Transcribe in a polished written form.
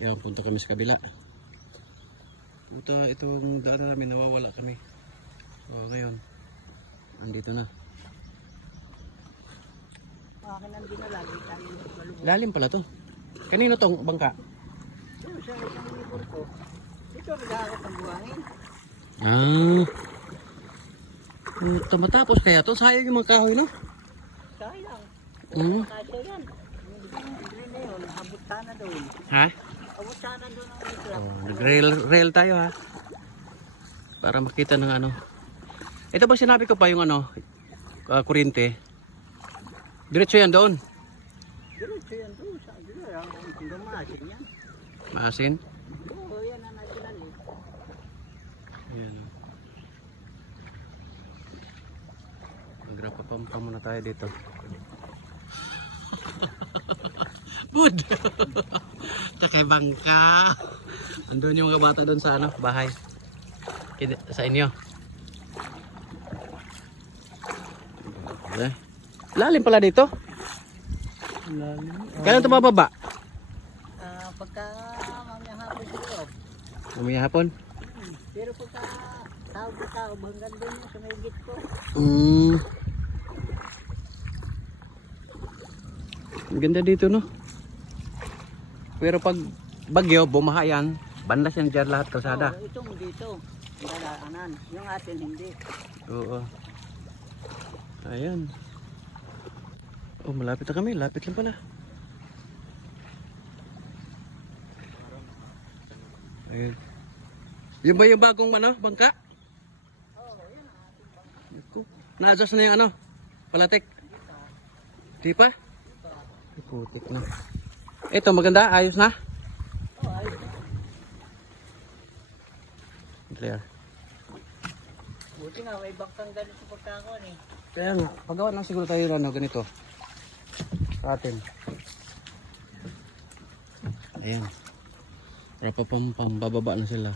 Yan, punta kami sa kabila. Itong daan namin, nawawala kami. So ngayon, andito na. Akin ang dinalagi tayo. Lalim pala to. Kanino tong bangka? Ito siya isang libur ko. Ito nag-aakot ang buhangin. Ah. Matapos kaya to, sayang yung mga kahoy, no? Sayang. Mm. Kasi yan. Hindi na yun. Abot sana doon. Ha? Abot sana doon ang itlap. Oh, nag-rail tayo ha. Para makita ng ano. Ito ba sinabi ko pa yung ano, kuryente? Diretso yan doon. Diretso yan doon. Hanggang maasin yan. Maasin? Oo, yan ang national eh. Ayan o. Magrapapampa muna tayo dito. Bud! Takay bangka. Andun yung mga bata doon sa ano, bahay. Sa inyo. Okay. Lalim pala dito. Lalim. Kailan ito mababa? Pagka mamaya hapon siguro. Mamaya hapon. Pero pagka tao hanggang doon sa may git ko. Ang ganda dito, no? Pero pag bagyo, bumaha yan, bandas yan dyan lahat kalsada. Oo, itong dito. Dalaanan. Yung atin hindi. Oo. Ayan. Oh, malapit na kami. Lapit lang pala. Ayan. Yung ba yung bagong ano, bangka? Oo, yan ang ating bangka. Na-adjust na yung ano? Palatek? Di pa? Putik na. Ito, maganda. Ayos na? Oo, ayos na. Clear. Buti nga, may bangkang ganito pagkakuan eh. Kaya nga, pagawa lang siguro tayo ano, ganito. Sa atin. Ayan. Rapapampam, bababa na sila.